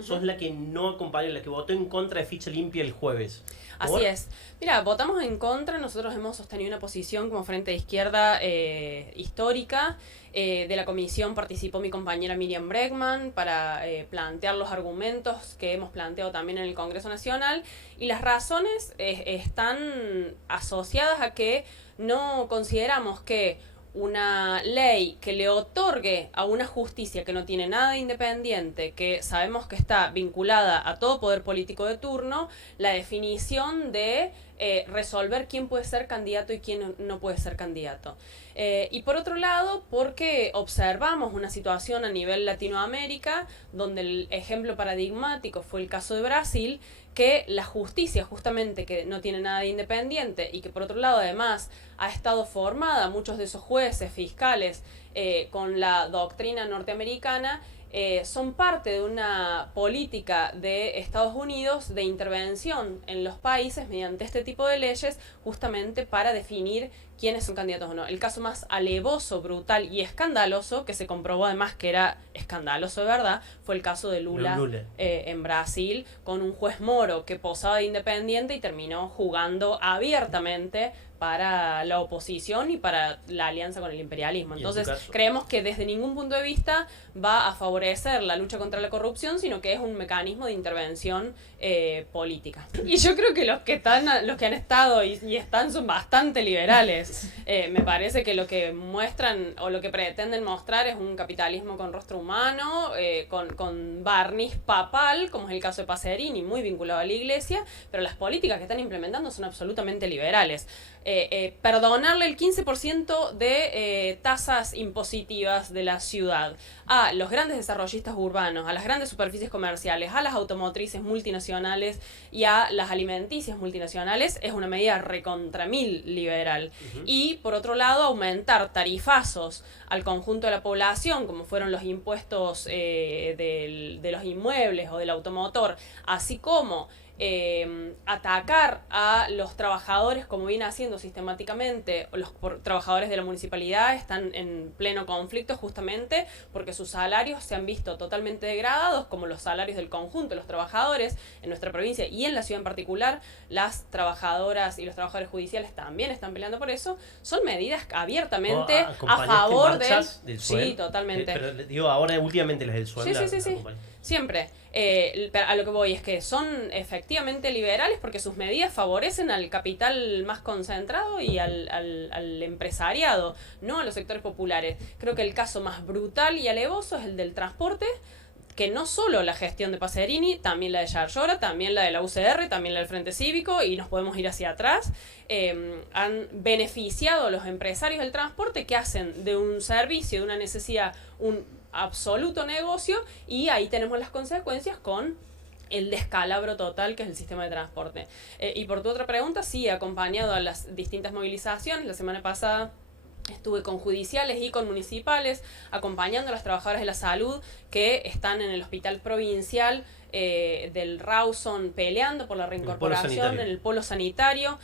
sos la que no acompañó, la que votó en contra de ficha limpia el jueves. ¿Por? Así es. Mira, votamos en contra, nosotros hemos sostenido una posición como Frente de Izquierda histórica. De la comisión participó mi compañera Miriam Bregman para plantear los argumentos que hemos planteado también en el Congreso Nacional, y las razones están asociadas a que no consideramos que una ley que le otorgue a una justicia que no tiene nada de independiente, que sabemos que está vinculada a todo poder político de turno, la definición de resolver quién puede ser candidato y quién no puede ser candidato. Y por otro lado, porque observamos una situación a nivel Latinoamérica, donde el ejemplo paradigmático fue el caso de Brasil, que la justicia justamente que no tiene nada de independiente y que por otro lado además ha estado formada, muchos de esos jueces, fiscales, con la doctrina norteamericana, son parte de una política de Estados Unidos de intervención en los países mediante este tipo de leyes, justamente para definir quiénes son candidatos o no. El caso más alevoso, brutal y escandaloso, que se comprobó además que era escandaloso de verdad, fue el caso de Lula. En Brasil, con un juez moro que posaba de independiente y terminó jugando abiertamente para la oposición y para la alianza con el imperialismo. Entonces, creemos que desde ningún punto de vista va a favorecer la lucha contra la corrupción, sino que es un mecanismo de intervención política. Y yo creo que los que han estado y están son bastante liberales. Me parece que lo que muestran o lo que pretenden mostrar es un capitalismo con rostro humano, con barniz papal, como es el caso de Pacerini, muy vinculado a la iglesia, pero las políticas que están implementando son absolutamente liberales. Perdonarle el 15% de tasas impositivas de la ciudad a los grandes desarrollistas urbanos, a las grandes superficies comerciales, a las automotrices multinacionales y a las alimenticias multinacionales es una medida recontra mil liberal. Y por otro lado, aumentar tarifazos al conjunto de la población, como fueron los impuestos de los inmuebles o del automotor, así como atacar a los trabajadores, como viene haciendo sistemáticamente, los trabajadores de la municipalidad están en pleno conflicto justamente porque sus salarios se han visto totalmente degradados, como los salarios del conjunto de los trabajadores en nuestra provincia y en la ciudad en particular. Las trabajadoras y los trabajadores judiciales también están peleando por eso. Son medidas abiertamente a favor del SUEL. Sí, totalmente. Pero digo, ahora últimamente las del SUEL. Sí. Siempre. A lo que voy es que son efectivamente liberales porque sus medidas favorecen al capital más concentrado y al empresariado, no a los sectores populares. Creo que el caso más brutal y alevoso es el del transporte, que no solo la gestión de Pacerini, también la de Yarlora, también la de la UCR, también la del Frente Cívico, y nos podemos ir hacia atrás, han beneficiado a los empresarios del transporte que hacen de un servicio, de una necesidad, un absoluto negocio, y ahí tenemos las consecuencias con el descalabro total que es el sistema de transporte. Y por tu otra pregunta, sí, acompañado a las distintas movilizaciones. La semana pasada estuve con judiciales y con municipales acompañando a las trabajadoras de la salud que están en el hospital provincial del Rawson peleando por la reincorporación en el polo sanitario.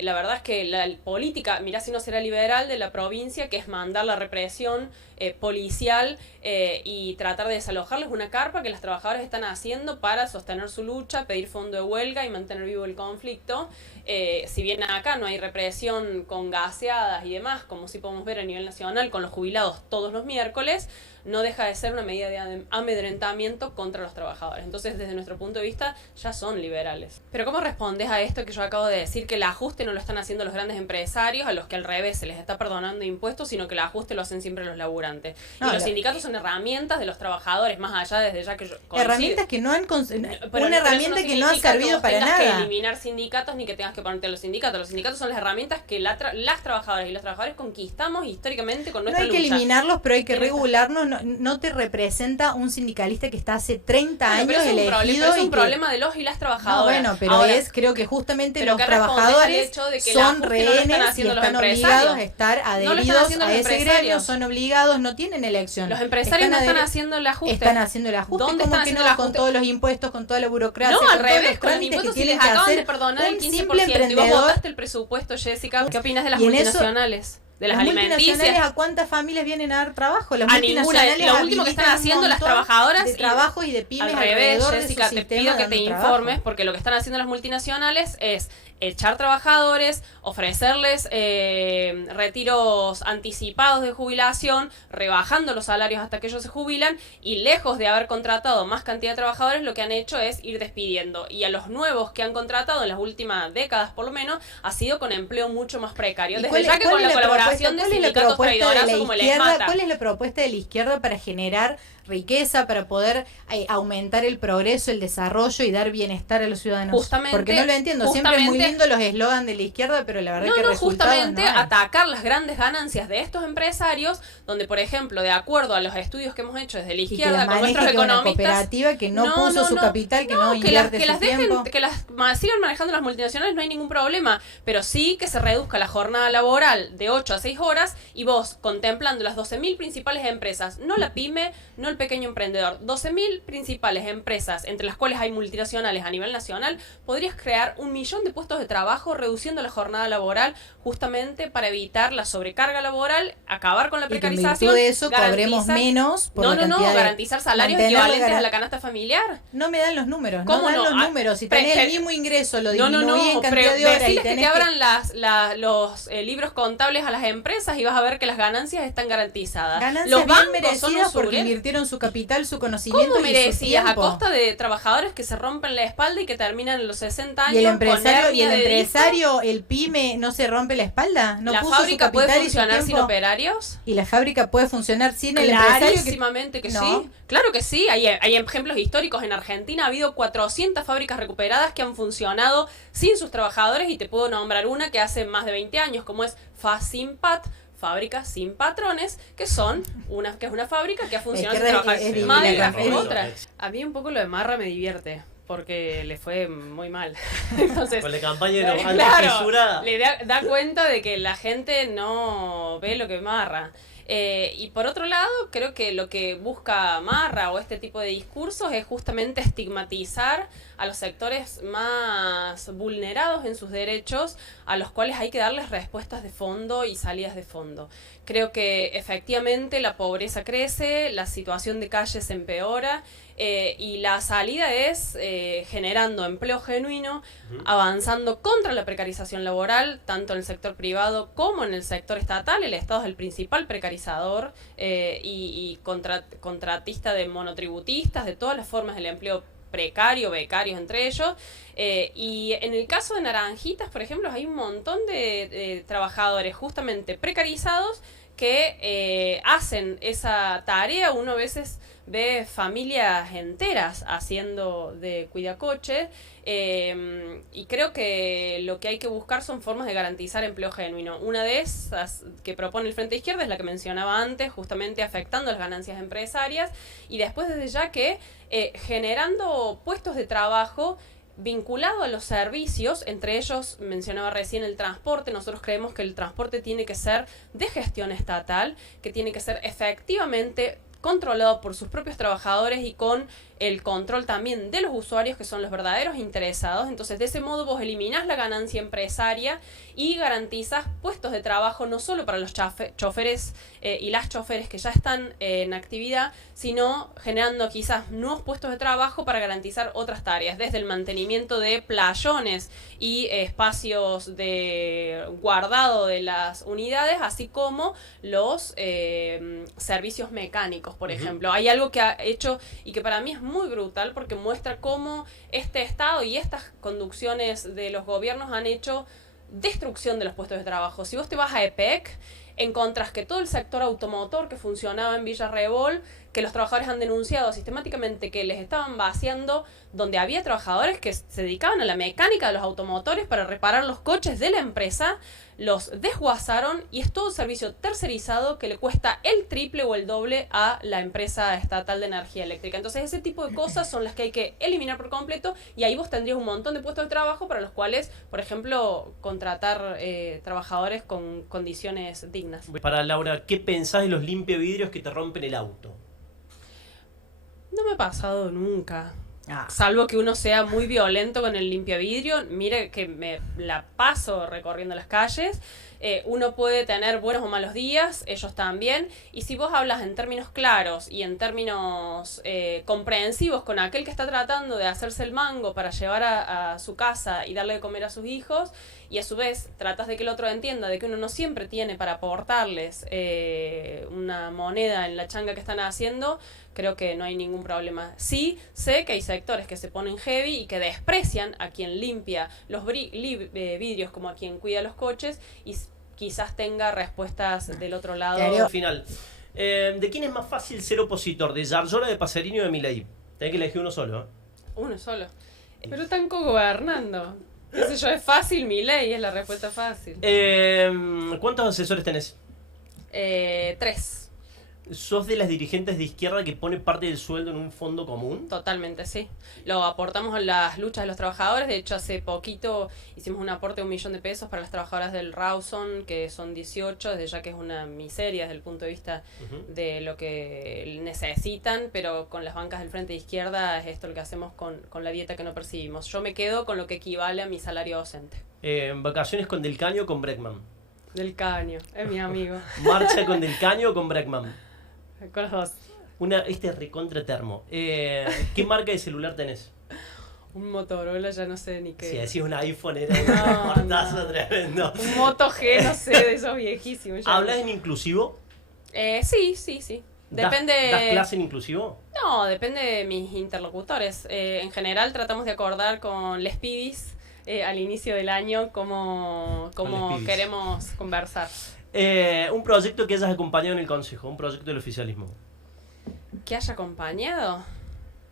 La verdad es que la política, mirá si no será liberal, de la provincia, que es mandar la represión policial y tratar de desalojarles una carpa que las trabajadoras están haciendo para sostener su lucha, pedir fondo de huelga y mantener vivo el conflicto. Si bien acá no hay represión con gaseadas y demás, como sí podemos ver a nivel nacional con los jubilados todos los miércoles, no deja de ser una medida de amedrentamiento contra los trabajadores. Entonces, desde nuestro punto de vista, ya son liberales. Pero ¿cómo respondes a esto que yo acabo de decir, que el ajuste no lo están haciendo los grandes empresarios, a los que al revés se les está perdonando impuestos, sino que el ajuste lo hacen siempre los laburantes? No, y los sindicatos son herramientas de los trabajadores, más allá desde ya que yo herramientas que no han... una herramienta que no ha servido para nada. No tengas que eliminar sindicatos ni que tengas que ponerte a los sindicatos. Los sindicatos son las herramientas que las trabajadoras y los trabajadores conquistamos históricamente con nuestra lucha. No hay que eliminarlos, pero hay que regularnos. No te representa un sindicalista que está hace 30 años elegido. Pero es un problema de los y las trabajadoras. No, bueno, pero ahora, creo que justamente los trabajadores son rehenes y están obligados a estar adheridos a ese gremio, son obligados, no tienen elección. Los empresarios no están haciendo el ajuste. Están haciendo el ajuste. ¿Dónde están haciendo el ajuste? Con todos los impuestos, con toda la burocracia. No, al revés, con los impuestos si les acaban de perdonar el 15%. Y vos votaste el presupuesto, Jessica. ¿Qué opinas de las multinacionales? de las alimenticias. ¿A cuántas familias vienen a dar trabajo? Las multinacionales lo último que están haciendo las trabajadoras de trabajo y de pymes al revés, Jessica, te pido que te informes, porque lo que están haciendo las multinacionales es echar trabajadores, ofrecerles retiros anticipados de jubilación, rebajando los salarios hasta que ellos se jubilan, y lejos de haber contratado más cantidad de trabajadores, lo que han hecho es ir despidiendo. Y a los nuevos que han contratado en las últimas décadas, por lo menos, ha sido con empleo mucho más precario. Desde ya que con la colaboración de sindicatos traidorazos como el ESMATA. ¿Cuál es la propuesta de la izquierda para generar riqueza, para poder aumentar el progreso, el desarrollo y dar bienestar a los ciudadanos? Justamente, porque no lo entiendo, siempre es muy lindo los eslogans de la izquierda, pero la verdad que resultados justamente atacar las grandes ganancias de estos empresarios, donde por ejemplo, de acuerdo a los estudios que hemos hecho desde la izquierda con nuestros economistas, una cooperativa que no puso su capital, que no invierte su tiempo, que las sigan manejando las multinacionales, no hay ningún problema, pero sí que se reduzca la jornada laboral de 8 a 6 horas, y vos contemplando las 12.000 principales empresas, no la pyme, no el pequeño emprendedor, 12.000 principales empresas, entre las cuales hay multinacionales a nivel nacional, podrías crear 1 millón de puestos de trabajo reduciendo la jornada laboral, justamente para evitar la sobrecarga laboral, acabar con la precarización. Y de eso cobremos menos por garantizar salarios equivalentes a la canasta familiar. No me dan los números, no dan los números. Si tenés el mismo ingreso, lo disminuí en cantidad de horas. Y que te abran los libros contables a las empresas y vas a ver que las ganancias están garantizadas. Ganancias los bien merecidas porque invirtieron su capital, su conocimiento. ¿Cómo merecidas? Y su tiempo. A costa de trabajadores que se rompen la espalda y que terminan en los 60 años. ¿Y el empresario, el pyme, no se rompe la espalda? ¿No la puso fábrica su capital puede funcionar sin operarios? ¿Y la fábrica puede funcionar sin el empresario? Clarísimamente que sí. Claro que sí. Hay ejemplos históricos. En Argentina ha habido 400 fábricas recuperadas que han funcionado sin sus trabajadores, y te puedo nombrar una que hace más de 20 años, como es FASIMPAT, Fábricas Sin Patrones, que es una fábrica que ha funcionado sin trabajadores. A mí un poco lo de Marra me divierte, porque le fue muy mal. Entonces, con la campaña de claro, le da cuenta de que la gente no ve lo que Marra. Y por otro lado, creo que lo que busca Marra o este tipo de discursos es justamente estigmatizar a los sectores más vulnerados en sus derechos, a los cuales hay que darles respuestas de fondo y salidas de fondo. Creo que efectivamente la pobreza crece, la situación de calle se empeora, y la salida es generando empleo genuino, avanzando contra la precarización laboral, tanto en el sector privado como en el sector estatal. El Estado es el principal precarizador y contratista de monotributistas, de todas las formas del empleo precario, becarios entre ellos. Y en el caso de Naranjitas, por ejemplo, hay un montón de trabajadores justamente precarizados que hacen esa tarea. Uno a veces ve familias enteras haciendo de cuidacoche, y creo que lo que hay que buscar son formas de garantizar empleo genuino. Una de esas que propone el Frente Izquierda es la que mencionaba antes, justamente afectando las ganancias empresarias, y después desde ya que generando puestos de trabajo vinculado a los servicios, entre ellos mencionaba recién el transporte. Nosotros creemos que el transporte tiene que ser de gestión estatal, que tiene que ser efectivamente controlado por sus propios trabajadores y con el control también de los usuarios, que son los verdaderos interesados. Entonces, de ese modo vos eliminás la ganancia empresaria y garantizás puestos de trabajo no solo para los choferes y las choferes que ya están en actividad, sino generando quizás nuevos puestos de trabajo para garantizar otras tareas, desde el mantenimiento de playones y espacios de guardado de las unidades, así como los servicios mecánicos, por ejemplo. Hay algo que ha hecho y que para mí es muy brutal, porque muestra cómo este Estado y estas conducciones de los gobiernos han hecho destrucción de los puestos de trabajo. Si vos te vas a EPEC, encontrás que todo el sector automotor que funcionaba en Villa Rebol, que los trabajadores han denunciado sistemáticamente que les estaban vaciando, donde había trabajadores que se dedicaban a la mecánica de los automotores para reparar los coches de la empresa, los desguazaron, y es todo un servicio tercerizado que le cuesta el triple o el doble a la empresa estatal de energía eléctrica. Entonces ese tipo de cosas son las que hay que eliminar por completo, y ahí vos tendrías un montón de puestos de trabajo para los cuales, por ejemplo, contratar trabajadores con condiciones dignas. Para Laura, ¿qué pensás de los limpiavidrios que te rompen el auto? No me ha pasado nunca, Salvo que uno sea muy violento con el limpiavidrio, mire que me la paso recorriendo las calles. Uno puede tener buenos o malos días, ellos también, y si vos hablas en términos claros y en términos comprensivos con aquel que está tratando de hacerse el mango para llevar a su casa y darle de comer a sus hijos, y a su vez tratas de que el otro entienda de que uno no siempre tiene para aportarles una moneda en la changa que están haciendo, creo que no hay ningún problema. Sí, sé que hay sectores que se ponen heavy y que desprecian a quien limpia los vidrios como a quien cuida los coches, y quizás tenga respuestas del otro lado. Final. ¿De quién es más fácil ser opositor? ¿De Yarlora, de Pacerini o de Milei? Tenés que elegir uno solo. Uno solo. Pero están cogobernando. Qué sé yo, es fácil, Milei es la respuesta fácil. ¿Cuántos asesores tenés? 3. ¿Sos de las dirigentes de izquierda que pone parte del sueldo en un fondo común? Totalmente, sí. Lo aportamos a las luchas de los trabajadores. De hecho, hace poquito hicimos un aporte de $1.000.000 para las trabajadoras del Rawson, que son 18, desde ya que es una miseria desde el punto de vista de lo que necesitan, pero con las bancas del Frente de Izquierda es esto lo que hacemos con la dieta que no percibimos. Yo me quedo con lo que equivale a mi salario docente. ¿Vacaciones con Del Caño o con Bregman? Del Caño, es mi amigo. ¿Marcha con Del Caño o con Bregman? Con los dos. Recontra termo. ¿Qué marca de celular tenés? Un Motorola, ya no sé ni qué. Si decís un iPhone era un portazo tremendo. Un Moto G, no sé, de esos viejísimos. ¿Hablas en inclusivo? Sí. Depende. ¿Das clase en inclusivo? No, depende de mis interlocutores. En general tratamos de acordar con les pibis al inicio del año cómo queremos conversar. Un proyecto que hayas acompañado en el Consejo, un proyecto del oficialismo. ¿Que haya acompañado?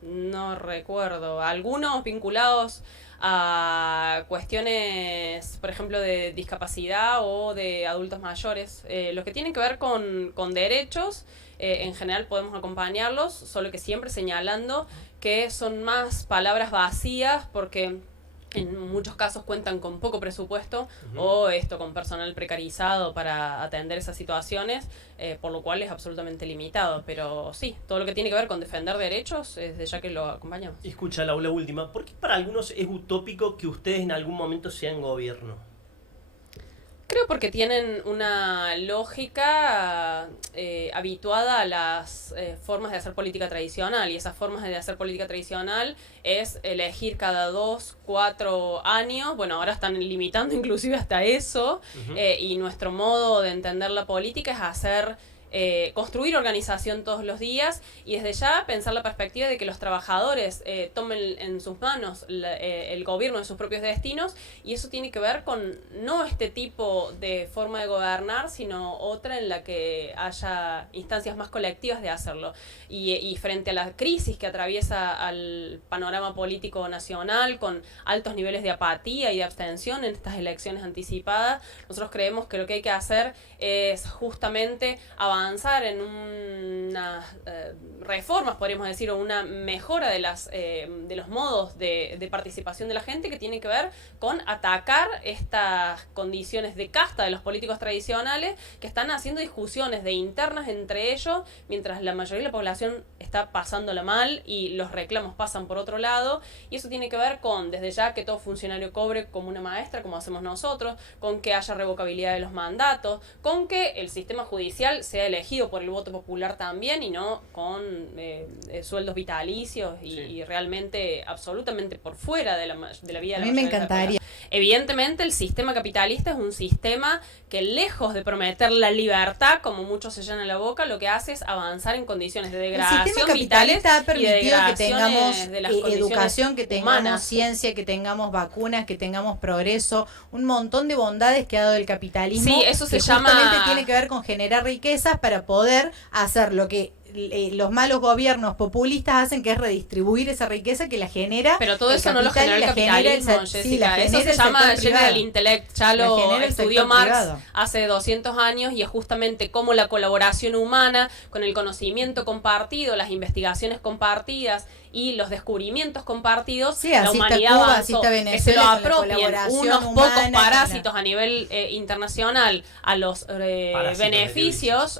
No recuerdo. Algunos vinculados a cuestiones, por ejemplo, de discapacidad o de adultos mayores. Los que tienen que ver con derechos, en general podemos acompañarlos, solo que siempre señalando que son más palabras vacías porque en muchos casos cuentan con poco presupuesto o con personal precarizado para atender esas situaciones, por lo cual es absolutamente limitado. Pero sí, todo lo que tiene que ver con defender derechos, desde ya que lo acompañamos. Escucha, la última. ¿Por qué para algunos es utópico que ustedes en algún momento sean gobierno? Creo porque tienen una lógica habituada a las formas de hacer política tradicional, y esas formas de hacer política tradicional es elegir cada 2, 4 años. Bueno, ahora están limitando inclusive hasta eso, y nuestro modo de entender la política es hacer construir organización todos los días, y desde ya pensar la perspectiva de que los trabajadores tomen en sus manos el gobierno de sus propios destinos, y eso tiene que ver con no este tipo de forma de gobernar, sino otra en la que haya instancias más colectivas de hacerlo. Y frente a la crisis que atraviesa al panorama político nacional, con altos niveles de apatía y de abstención en estas elecciones anticipadas, nosotros creemos que lo que hay que hacer es justamente avanzar en unas reformas, podríamos decir, o una mejora de los modos de participación de la gente, que tiene que ver con atacar estas condiciones de casta de los políticos tradicionales, que están haciendo discusiones de internas entre ellos, mientras la mayoría de la población está pasándola mal y los reclamos pasan por otro lado. Y eso tiene que ver con, desde ya, que todo funcionario cobre como una maestra, como hacemos nosotros, con que haya revocabilidad de los mandatos, con que el sistema judicial sea elegido por el voto popular también, y no con sueldos vitalicios y realmente absolutamente por fuera de la vida de la mayoría. A mí me encantaría. Evidentemente el sistema capitalista es un sistema que, lejos de prometer la libertad, como muchos se llenan la boca, lo que hace es avanzar en condiciones de degradación vitales ha permitido y de que tengamos de las educación, que tengamos humanas. Ciencia, que tengamos vacunas, que tengamos progreso, un montón de bondades que ha dado el capitalismo. Sí, eso se justamente tiene que ver con generar riquezas para poder hacer lo que los malos gobiernos populistas hacen, que es redistribuir esa riqueza que la genera. Pero todo eso no lo genera el capitalismo, Jessica. Eso se llama General Intellect. Ya lo estudió Marx hace 200 años, y es justamente cómo la colaboración humana, con el conocimiento compartido, las investigaciones compartidas y los descubrimientos compartidos, sí, la humanidad Cuba, avanzó, que se lo apropien unos pocos parásitos a nivel internacional a los beneficios,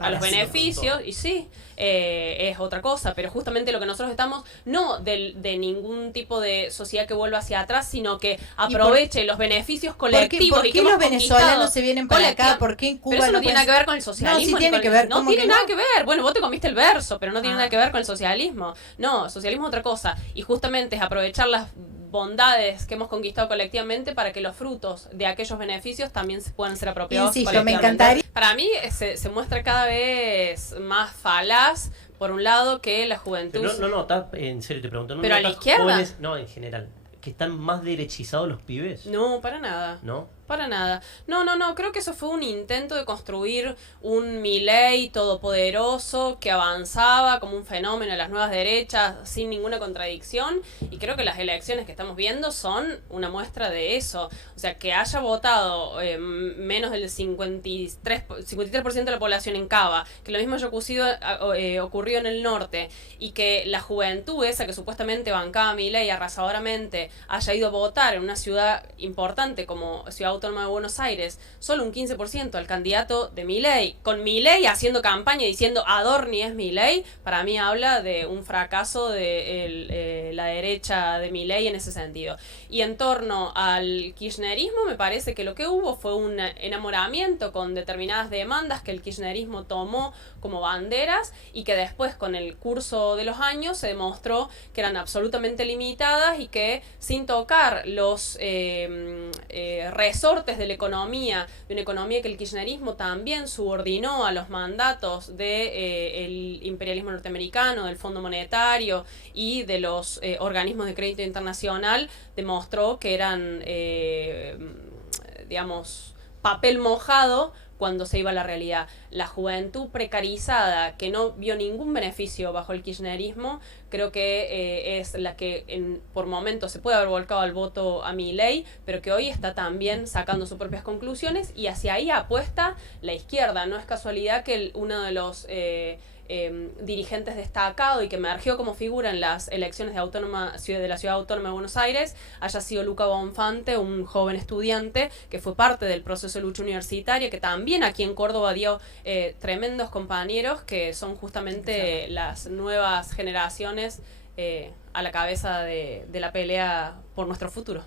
y sí, es otra cosa, pero justamente lo que nosotros estamos, no de ningún tipo de sociedad que vuelva hacia atrás, sino que aproveche los beneficios colectivos. ¿Por qué los venezolanos se vienen para acá? ¿Por qué en Cuba pero eso no tiene nada que ver con el socialismo. No, sí tiene que ver. No tiene nada que ver. Bueno, vos te comiste el verso, pero no tiene nada que ver con el socialismo. No, socialismo es otra cosa. Y justamente es aprovechar las bondades que hemos conquistado colectivamente para que los frutos de aquellos beneficios también se puedan ser apropiados colectivamente. Me encantaría. Para mí se muestra cada vez más falaz, por un lado, que la juventud... Pero no, en serio te pregunto. ¿Pero a la izquierda? Jóvenes, no, en general. ¿Que están más derechizados los pibes? No, para nada. ¿No? Para nada. No, creo que eso fue un intento de construir un Milei todopoderoso que avanzaba como un fenómeno de las nuevas derechas sin ninguna contradicción, y creo que las elecciones que estamos viendo son una muestra de eso. O sea, que haya votado menos del 53% de la población en Cava, que lo mismo haya ocurrido en el norte, y que la juventud esa que supuestamente bancaba a Milei arrasadoramente haya ido a votar en una ciudad importante como Ciudad Autónoma de Buenos Aires, solo un 15% al candidato de Milei, con Milei haciendo campaña diciendo Adorni es Milei, para mí habla de un fracaso de la derecha de Milei en ese sentido. Y en torno al kirchnerismo, me parece que lo que hubo fue un enamoramiento con determinadas demandas que el kirchnerismo tomó como banderas, y que después, con el curso de los años, se demostró que eran absolutamente limitadas, y que sin tocar los resortes de la economía, de una economía que el kirchnerismo también subordinó a los mandatos del imperialismo norteamericano, del Fondo Monetario y de los organismos de crédito internacional, demostró que eran, digamos, papel mojado cuando se iba a la realidad. La juventud precarizada, que no vio ningún beneficio bajo el kirchnerismo, creo que es la que por momentos se puede haber volcado al voto a Milei, pero que hoy está también sacando sus propias conclusiones, y hacia ahí apuesta la izquierda. No es casualidad que uno de los dirigentes destacado y que emergió como figura en las elecciones de la Ciudad Autónoma de Buenos Aires haya sido Luca Bonfante, un joven estudiante que fue parte del proceso de lucha universitaria, que también aquí en Córdoba dio tremendos compañeros que son justamente las nuevas generaciones a la cabeza de la pelea por nuestro futuro.